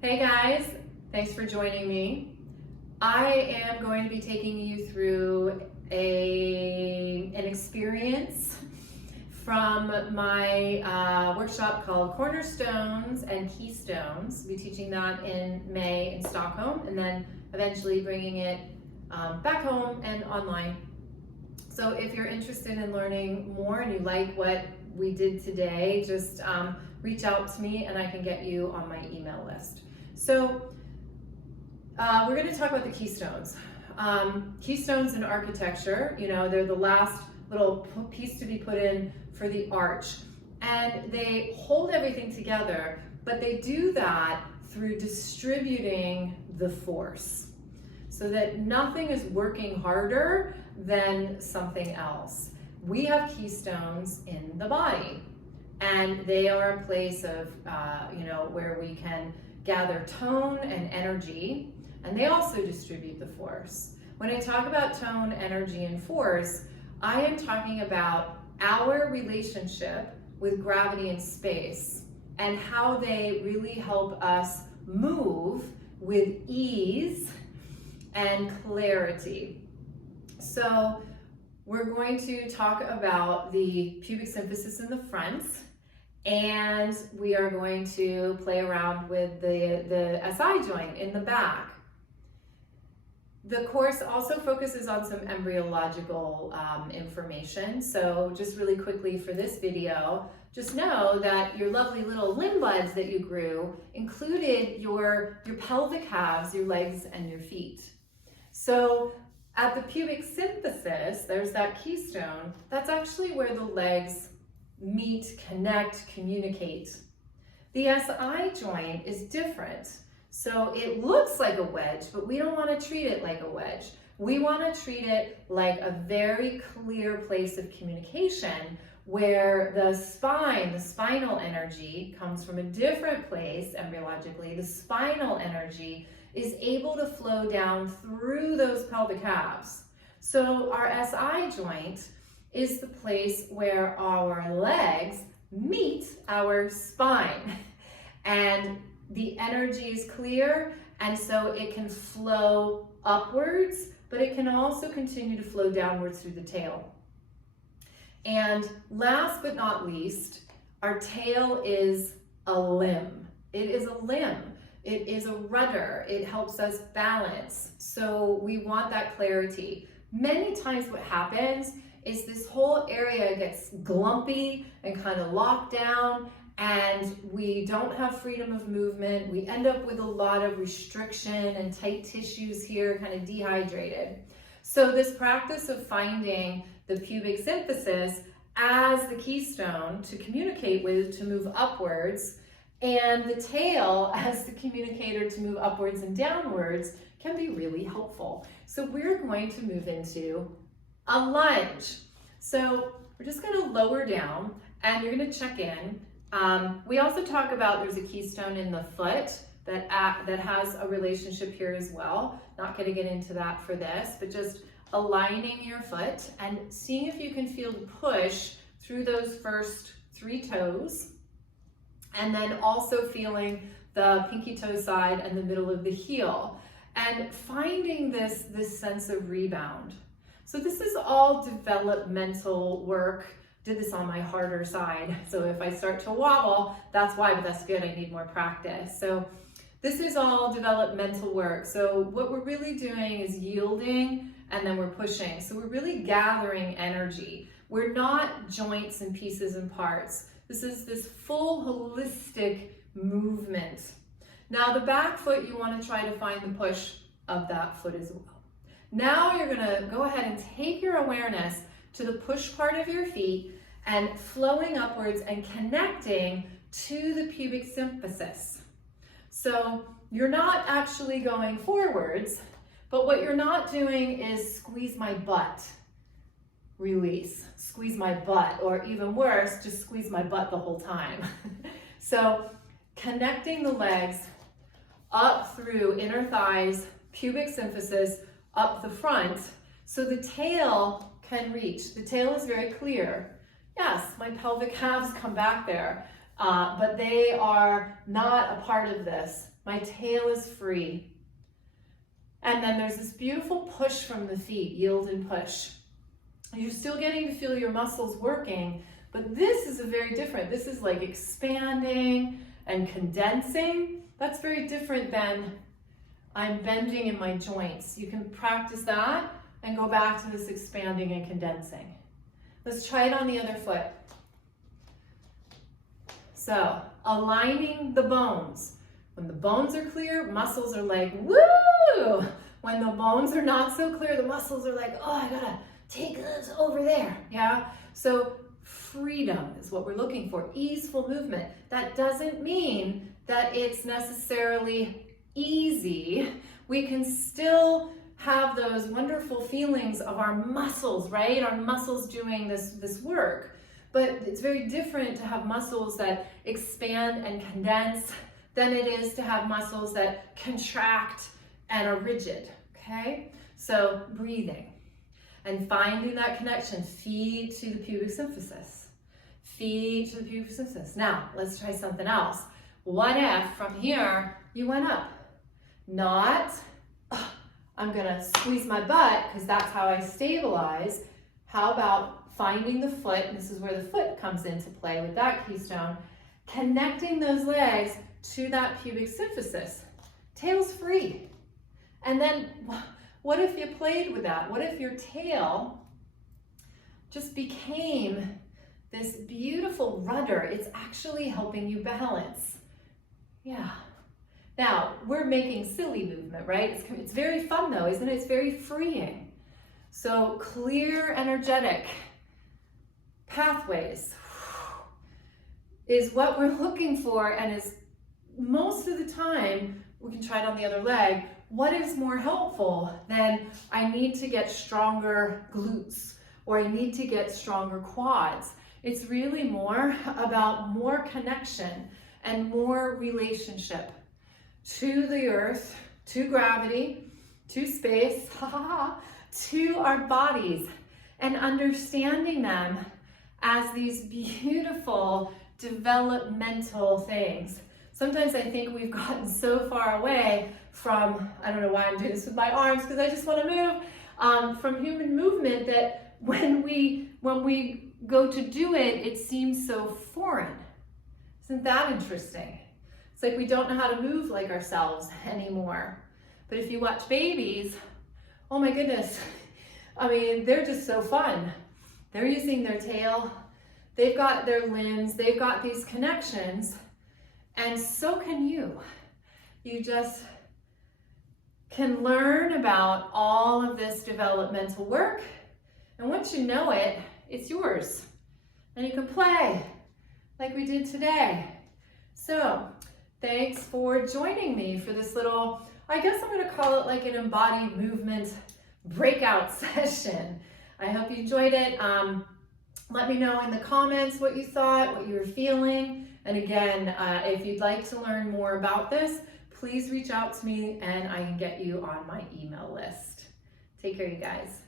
Hey guys, thanks for joining me. I am going to be taking you through an experience from my workshop called Cornerstones and Keystones. I'll be teaching that in May in Stockholm and then eventually bringing it back home and online. So if you're interested in learning more and you like what we did today, just reach out to me and I can get you on my email list. So we're going to talk about the keystones. Keystones in architecture, you know, they're the last little piece to be put in for the arch. And they hold everything together, but they do that through distributing the force so that nothing is working harder than something else. We have keystones in the body, and they are a place of, where we can gather tone and energy, and they also distribute the force. When I talk about tone, energy, and force, I am talking about our relationship with gravity and space and how they really help us move with ease and clarity. So we're going to talk about the pubic symphisis in the front, and we are going to play around with the SI joint in the back. The course also focuses on some embryological information. So just really quickly for this video, just know that your lovely little limb buds that you grew included your pelvic halves, your legs and your feet. So at the pubic symphisis, there's that keystone. That's actually where the legs meet, connect, communicate. The SI joint is different. So it looks like a wedge, but we don't want to treat it like a wedge. We want to treat it like a very clear place of communication where the spine, the spinal energy comes from a different place embryologically. The spinal energy is able to flow down through those pelvic halves. So our SI joint is the place where our legs meet our spine, and the energy is clear, and so it can flow upwards, but it can also continue to flow downwards through the tail. And last but not least, our tail is a limb. It is a limb. It is a rudder. It helps us balance. So we want that clarity. Many times what happens is this whole area gets glumpy and kind of locked down, and we don't have freedom of movement. We end up with a lot of restriction and tight tissues here, kind of dehydrated. So this practice of finding the pubic symphisis as the keystone to communicate with, to move upwards, and the tail as the communicator to move upwards and downwards can be really helpful. So we're going to move into a lunge. So we're just going to lower down and you're going to check in. We also talk about there's a keystone in the foot that has a relationship here as well. Not going to get into that for this, but just aligning your foot and seeing if you can feel the push through those first 3 toes, and then also feeling the pinky toe side and the middle of the heel, and finding this sense of rebound. So this is all developmental work. Did this on my harder side. So if I start to wobble, that's why, but that's good. I need more practice. So this is all developmental work. So what we're really doing is yielding and then we're pushing. So we're really gathering energy. We're not joints and pieces and parts. This is this full holistic movement. Now the back foot, you want to try to find the push of that foot as well. Now you're going to go ahead and take your awareness to the push part of your feet and flowing upwards and connecting to the pubic symphisis. So you're not actually going forwards, but what you're not doing is squeeze my butt, release, squeeze my butt, or even worse, just squeeze my butt the whole time. So connecting the legs up through inner thighs, pubic symphisis, up the front, so the tail can reach. The tail is very clear. Yes, my pelvic halves come back there. but they are not a part of this. My tail is free. And then there's this beautiful push from the feet, yield and push. You're still getting to feel your muscles working, but this is a very different. This is like expanding and condensing. That's very different than I'm bending in my joints. You can practice that and go back to this expanding and condensing. Let's try it on the other foot. So, aligning the bones. When the bones are clear, muscles are like, woo! When the bones are not so clear, the muscles are like, oh, I gotta take this over there, yeah? So, freedom is what we're looking for, easeful movement. That doesn't mean that it's necessarily easy. We can still have those wonderful feelings of our muscles, right? Our muscles doing this work. But it's very different to have muscles that expand and condense than it is to have muscles that contract and are rigid, okay? So breathing and finding that connection, feet to the pubic symphisis, feet to the pubic symphisis. Now, let's try something else. What if from here you went up? Not, I'm gonna squeeze my butt because that's how I stabilize. How about finding the foot, and this is where the foot comes into play with that keystone, connecting those legs to that pubic symphisis. Tail's free. And then what if you played with that? What if your tail just became this beautiful rudder? It's actually helping you balance. Yeah. Now, we're making silly movement, right? It's very fun though, isn't it? It's very freeing. So clear, energetic pathways is what we're looking for, and is most of the time, we can try it on the other leg, what is more helpful than I need to get stronger glutes or I need to get stronger quads. It's really more about more connection and more relationship to the earth, to gravity, to space, to our bodies, and understanding them as these beautiful developmental things. Sometimes I think we've gotten so far away from, I don't know why I'm doing this with my arms, because I just want to move, from human movement, that when we go to do it, it seems so foreign. Isn't that interesting? It's like we don't know how to move like ourselves anymore. But if you watch babies, oh my goodness, I mean, they're just so fun. They're using their tail, they've got their limbs, they've got these connections, and so can you. You just can learn about all of this developmental work, and once you know it, it's yours. And you can play like we did today. So, thanks for joining me for this little, I guess I'm gonna call it like an embodied movement breakout session. I hope you enjoyed it. Let me know in the comments what you thought, what you were feeling. And again, if you'd like to learn more about this, please reach out to me and I can get you on my email list. Take care, you guys.